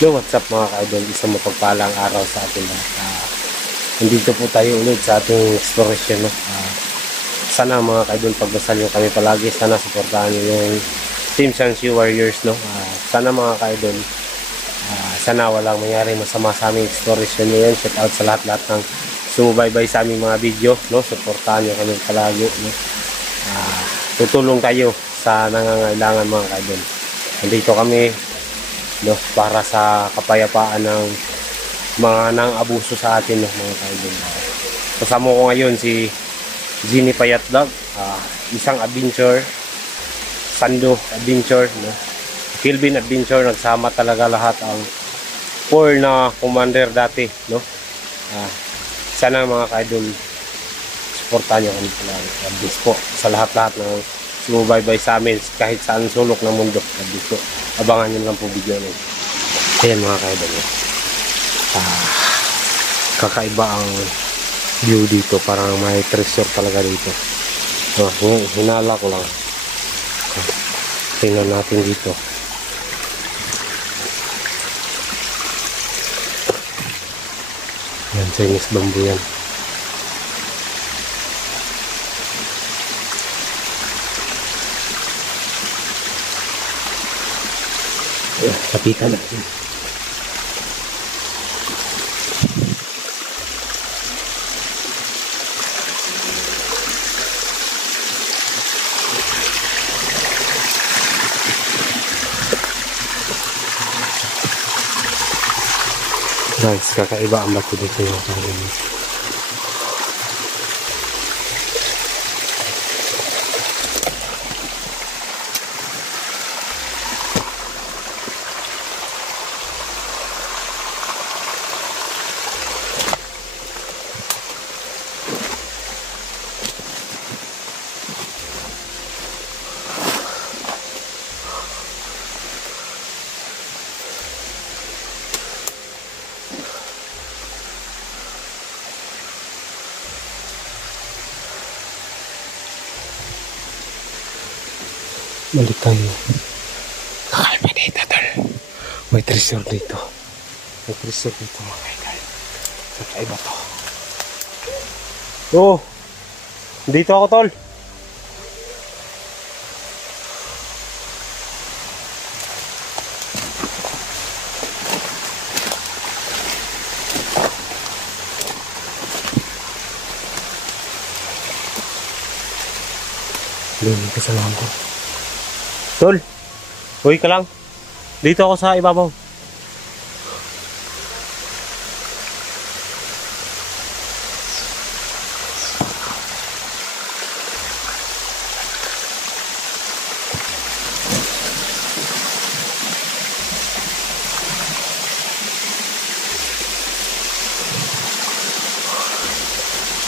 Yo, what's up mga ka-idol? Isang mapagpalang araw sa ating lahat. Nandito po tayo ulit sa ating exploration. No? Sana mga ka-idol, pagdasal nyo kami palagi. Sana supportahan nyo yung Team Shanxi Warriors. No? Sana mga ka-idol, sana walang mangyari masama sa aming exploration nyo yan. Shout out sa lahat-lahat ng sumubaybay sa aming mga video. No? Supportahan nyo kami palagi. No? Tutulong tayo sa nangangailangan mga ka-idol. Nandito kami, no, para sa kapayapaan ng mga nang abuso sa atin, no, mga kaidol. Kasama ko ngayon si Genie Payat Vlog, isang adventure, Sando Adventure, no, Philippine Adventure. Nagsama talaga lahat ang 4 na commander dati, no. Sana mga kaidol, supportan nyo kami palagi. Advis po sa lahat-lahat ng sumubaybay sa amin kahit saan sulok ng mundo. Advis po. Abangan nyo lang po video nyo. Ayan mga kaidol. Kakaiba ang view dito. Parang may treasure talaga dito. Hinala ko lang. Tingnan natin dito. Yan, Chinese bamboo yan. Kapitan natin. Guys, kakaiba ang bato dito yung kaibigan. Balik tayo. Kakaiba dito, tol. May treasure dito. May treasure dito mga kaibigan. Kakaiba to. Oh! Dito ako, tol. Lili, kasalahan ko. Tol, uwi ka lang. Dito ako sa ibabaw.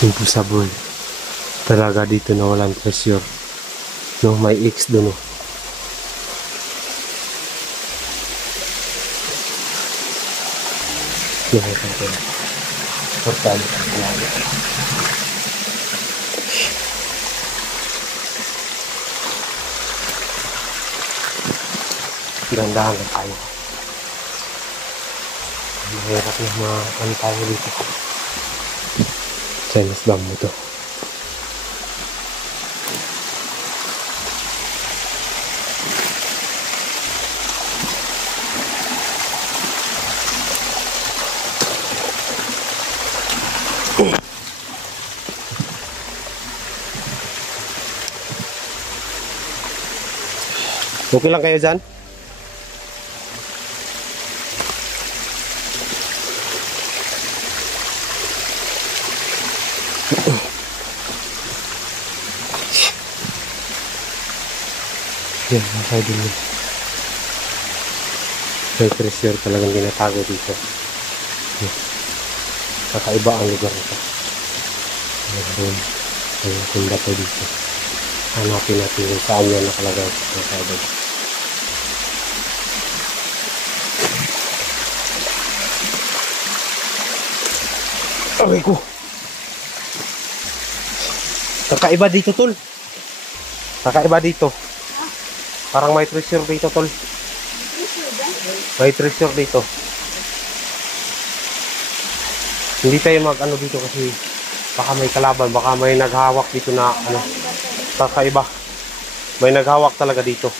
Impossible. Talaga dito na walang treasure. No, may X doon. No. Nakita ko. Portal. Gandahan lang tayo. Mahirap na ano tayo dito. Chinese bamboo to. Okay lang kayo dyan? Yan, nakay din yun. May treasure talagang ginatago dito. Kakaiba ang lugar ito. Meron. May kunda to dito. Hanapin natin kung saan yan nakalagay. Nakaiba. Aray ko. Kakaiba dito, tol. Kakaiba dito. Parang may treasure dito, tol. May treasure dito. Hindi tayo mag-ano dito kasi baka may kalaban, baka may naghawak dito na ano, kakaiba. May naghawak talaga dito.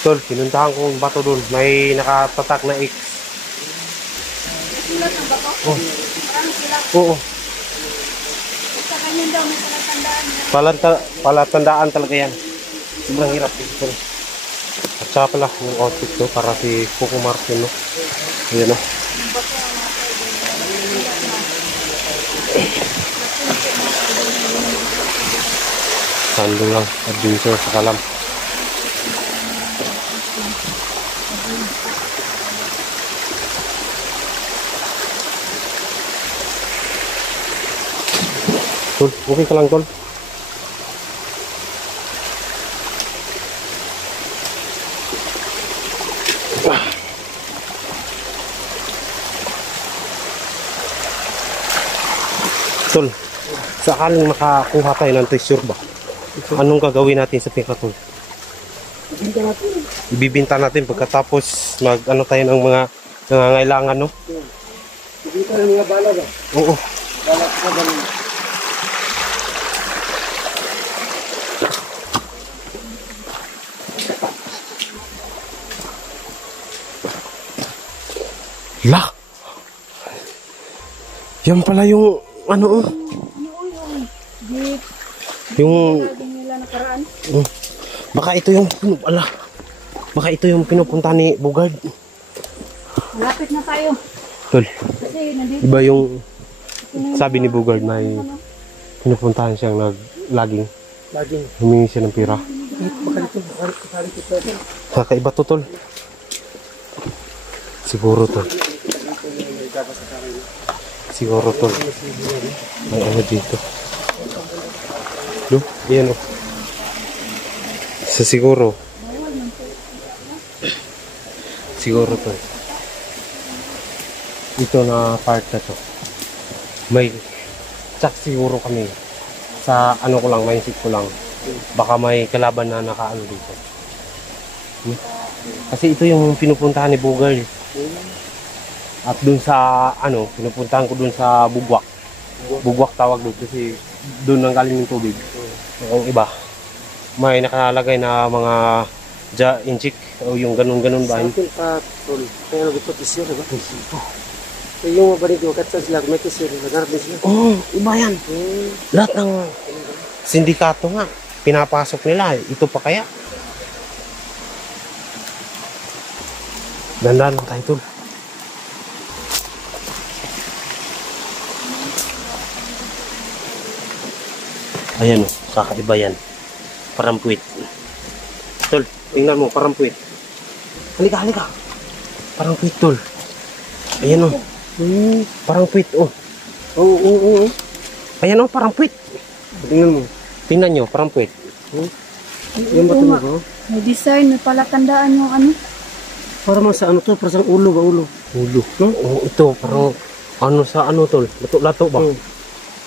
Tol, pinuntahan ko yung bato dun. May nakatatak na X. Sulat ang bato? Oh. Parang sulat. Oo. Sa kanya daw, may palatandaan niya. Palatandaan talaga yan. Sobrang hirap dito. At saka pala yung outfit to para si Coco Martin, no? Ayan, no? Yung bato ang nasa Sando lang, adventure sa kalam. Tol, okay ka lang, Tol? Tol, sakaling makakuha tayo ng treasure ba? Anong gagawin natin sa pera, Tol? Ibinta natin. Ibibinta natin pagkatapos mag-ano tayo ng mga nangangailangan, no? Ibinta ng mga balag. Oo. Balag ka ba rin? La! Yan pala yung ano, oh. Jeep. Yung Lagi nila nakaraan. baka ito yung baka ito yung pinupunta ni Bugard. Malapit na tayo. Tol, Kasi nandito. iba yung sabi ni Bugard may pinupuntahan siyang laging humingi siya ng pera. Kakaiba to, Tol. Siguro, Tol. Siguro, Tol. May ano dito. Look, yan, oh. Sa siguro. Siguro, Tol. Ito na part na to. May tsak siguro kami. Sa ano ko lang, mindset ko lang. Baka may kalaban na nakaano dito. Kasi ito yung pinupuntahan ni Bugard. At dun sa ano, pinupuntahan ko dun sa Bugwak. Bugwak tawag doon kasi dun ang galing yung tubig. Yung iba, may nakalagay na mga inchik o yung ganun-ganun ba? Sa akin pa, tol. Kaya nag-ito tisir, diba? Kaya yung mabanig yung katsan sila, may tisir, nagharap din sila. Oo, iba yan. Lahat ng sindikato nga, pinapasok nila. Ito pa kaya? Ganda lang tayo, Tol. Ayan, oh, kakaiba yan. Parang puwit. Tol, tingnan mo, parang puwit. Halika, halika. Parang puwit, Tol. Ayan, oh. Parang puwit, oh. Oo. Ayan, oh, parang puwit. Tingnan mo. Tingnan nyo, parang puwit. Yung bato mo, oh. May design, may palatandaan yung ano. Para man sa ano to, para sa ulo ba, ulo? Ulo. No? Oh, ito, parang ano sa ano, Tol. Lato-lato ba?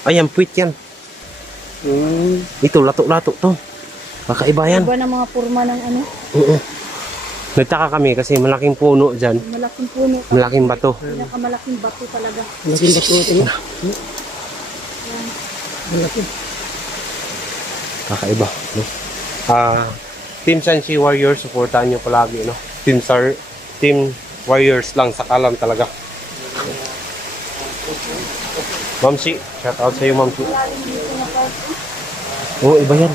Ayan, puwit yan. Ito, lato-lato to. Kakaiba yan. Iba ng mga forma ng ano. Oo. Nagtaka kami kasi malaking puno dyan. Malaking puno. Malaking bato. Pinakamalaking bato talaga. Malaking bato natin, no? Malaki. Kakaiba, no? Team Sanchi Warriors, supportahan nyo palagi, no? Team Warriors lang sa kalam talaga. Mamsi, shout out sa iyo, Mamsi. Oo, iba yan.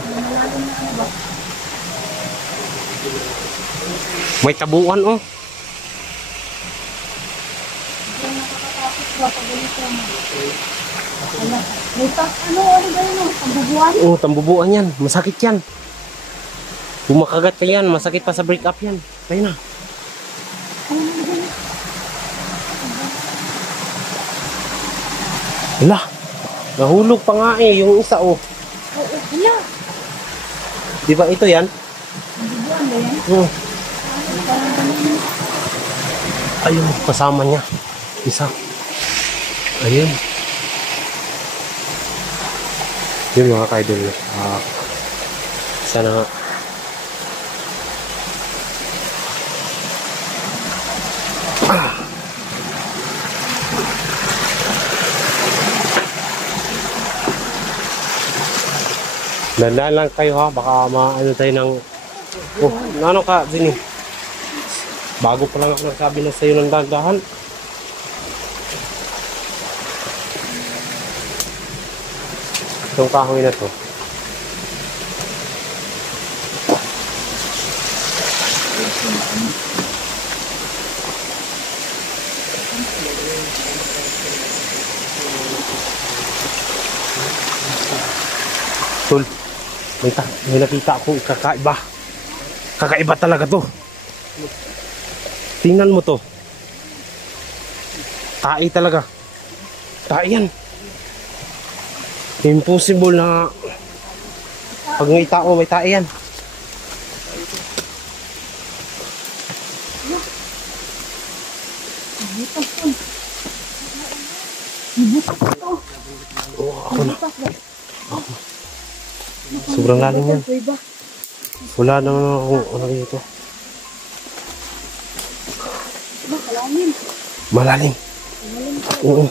May tabuan, oh. Ano ba yun? Tambubuan? Oo, tambubuan yan. Masakit yan. Kung makagat ka yan, masakit pa sa break up yan. Tayo na. Wala. Nahulog pa nga eh, yung isa, oh. Hala. Di ba ito yan? Tambubuan ba yan? Oo. Ayun, kasama niya. Isa. Ayun. Yun mga ka-idol. Sana nga. Dandaan lang kayo ha, baka maano tayo ng... Oh, ano ka, Zini? Bago pa lang ako nagsabi na sa'yo ng dandahan. Itong kahoy na to. Tol, may nakita akong kakaiba. Kakaiba talaga to. Tingnan mo to. Tae talaga. Tae yan. Impossible na pag may tao, may tae yan. Oh, ako na. Sobrang lalim yan. Wala naman akong ano dito. Malalim. Malalim. Oo.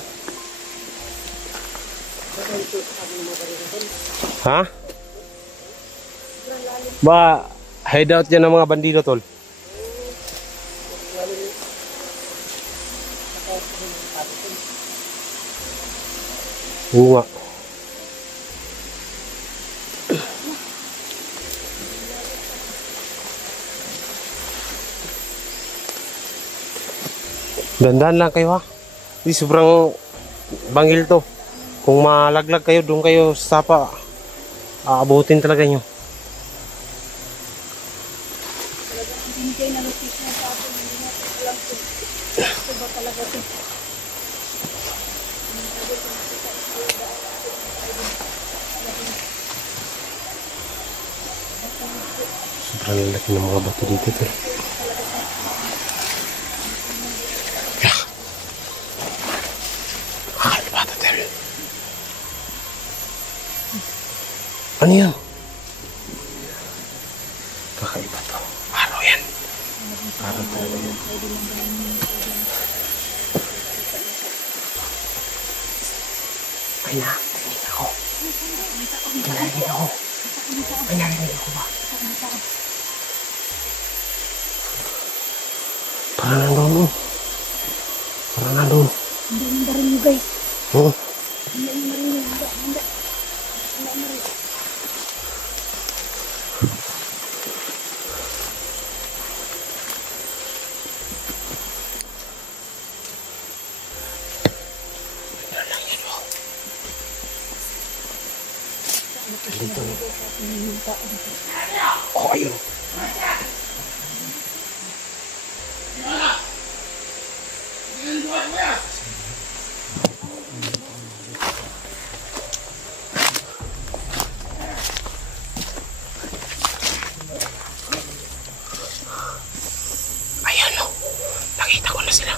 Ha? Ba, hideout yan ng mga bandido, tol. Oo nga. Dandan lang kayo ha. Hindi sobrang bangil to. Kung malaglag kayo, doon kayo sa sapa. Aabutin talaga nyo. Binigay na notice na sa atin. Hindi natin alam kung ito ba talaga ito. Sobrang lalaki ng mga bato dito tol. Ano yan? Kakaiba to. Ano yan? Ano talaga yan? Ay na, narinig ako. Narinig ako. Ay, narinig ako ba? Parang nandun mo. Parang nandun. Hindi yung marinig guys. Oo. Hindi yung marinig. Hindi. Dito. Oh, ayun. Ayan o. Nakita ko na sila.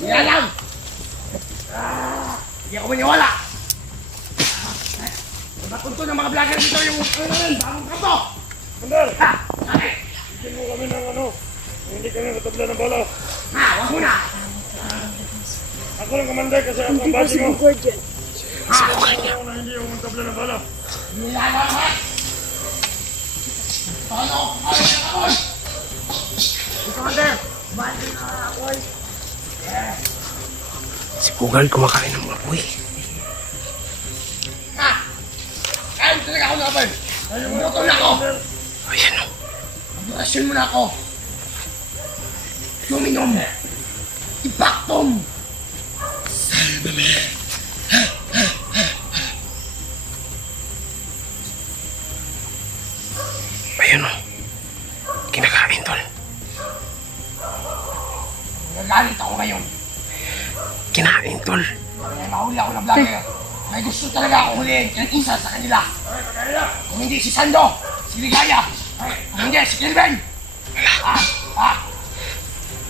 Yan lang! Hindi ako maniwala! Nakunto ng mga vlogger dito yung bagong kanto! Commander! Bigyan mo kami ng ano, hindi kami natabla ng bala. Wag muna! Ako lang, Commander, kasi ako ang Hindi pa bati si mo. Bugward dyan. Ako na hindi ako natabla ng bala. Nilalaman! Paano ako kaya ng apoy? Commander! Bati na apoy! Si Pugal kumakain ng mga puwi. Ayaw talaga ako ng apoy! Bumutol na ako! Ayan o. Abdurasyon mo na ako! Luminom! Ipaktom! Salve-me! Ayan o. Kinakain tol. Nagalit ako ngayon. Kinain tol. May mahuli ako na vlogger. May gusto talaga ako huliin ng isa sa kanila. Kung hindi si Sando, si Ligaya, kung hindi si Kilben.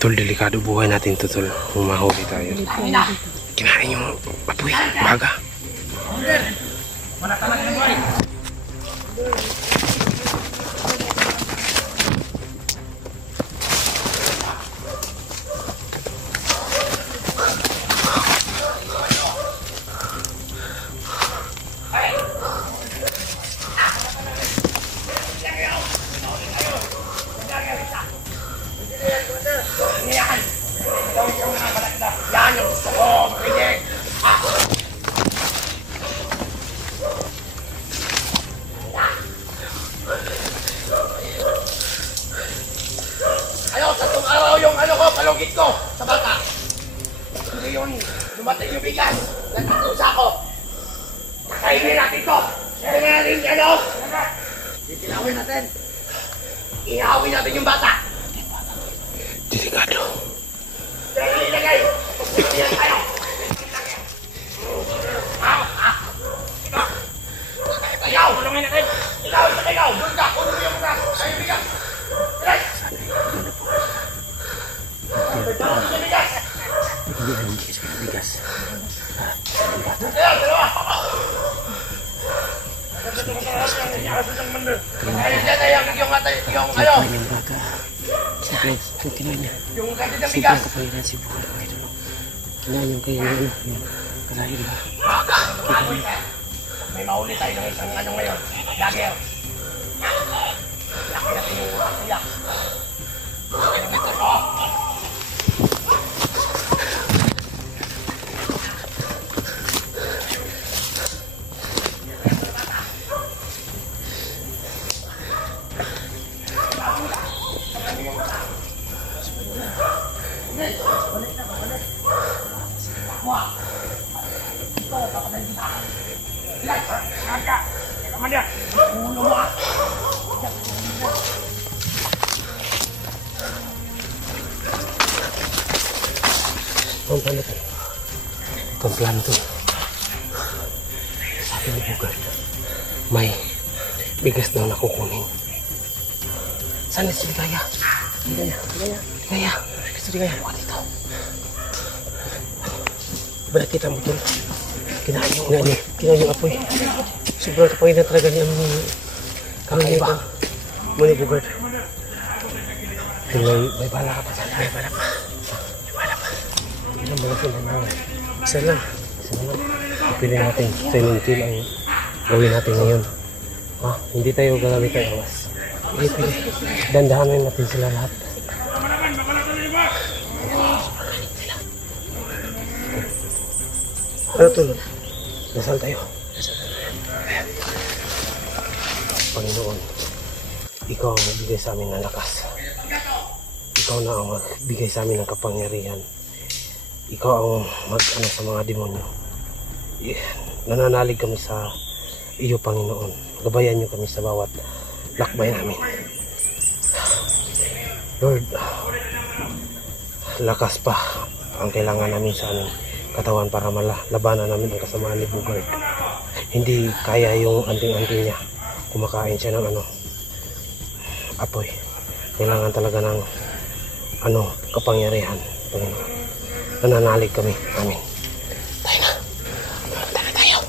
Tol, delikado buhay natin to tol. Kung mahuli tayo. Tangina! Kinain yung apoy. Baga. Wala talaga ng buhay. ingit ko sa bata. Ngayon, dumating yung bigas. Nagkatusa ko. Kainin natin to. Kainin natin ano? Titilawin natin. Ihawin natin yung bata. Delikado. Dahil ilagay. Pagpilihan tayo. Ikaw! Tulungin natin! Ikaw! Doon ka! Kunin mo yung bigas! Ayun bigas! Bigas! Dalawa! Ayun dyan ay yung ano? Yung kasi ng bigas! May mahuli tayo ng isang ano ngayon. Lagi. Laki natin yung kuya. Ang plano to. Sabi ni Bugard, may bigas daw na kukunin. Saan si Ligaya? Ligaya. Gusto Ligaya. Buka dito. Ba nakita mo ito? Kinain yung apoy. Sobrang kapoy na talaga niya kakaiba. Muna Bugard. May bala ka pa sana. May bala pa. Isa lang. Pili natin. Silent kill ang gawin natin ngayon. Hindi tayo gagamit ng awas. Pili. Dandahanin natin sila lahat. Ano to? Dasal tayo. Panginoon, ikaw ang magbigay sa amin ng lakas. Ikaw na ang magbigay sa amin ng kapangyarihan. Ikaw ang mag-ano sa mga demonyo. Nananalig kami sa iyo, Panginoon. Gabayan niyo kami sa bawat lakbay namin. Lord, lakas pa ang kailangan namin sa aming katawan para labanan namin ang kasamaan ni Bugard. Hindi kaya yung anting-anting niya. Kumakain siya ng apoy. Kailangan talaga ng kapangyarihan, Panginoon. Nananalig kami. Amin. Tayo na. Punta na tayo.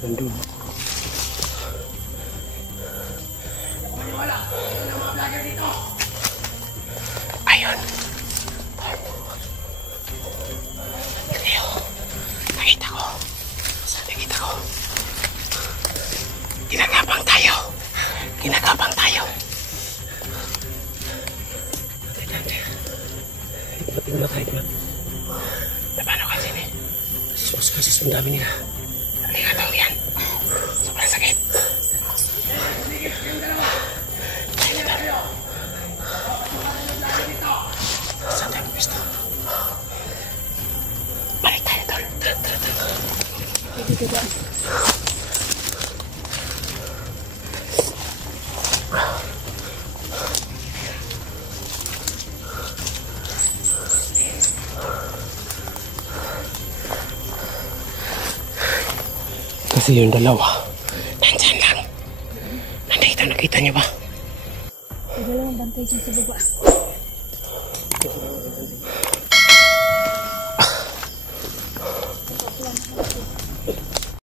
Nandun. Ayun. Leo. Nakita ko. Ginagapang tayo. Ikmat. Paano kasi ni? Kasi ang dami nila. Hindi nga daw yan. Sobrang sakit. Saan tayo gusto? Balik tayo, tol. Tara. Dito ba? Kasi yung dalawa, nandyan lang. Nandito, nakita niyo ba? Yung dalawang bantay dyan sa baba.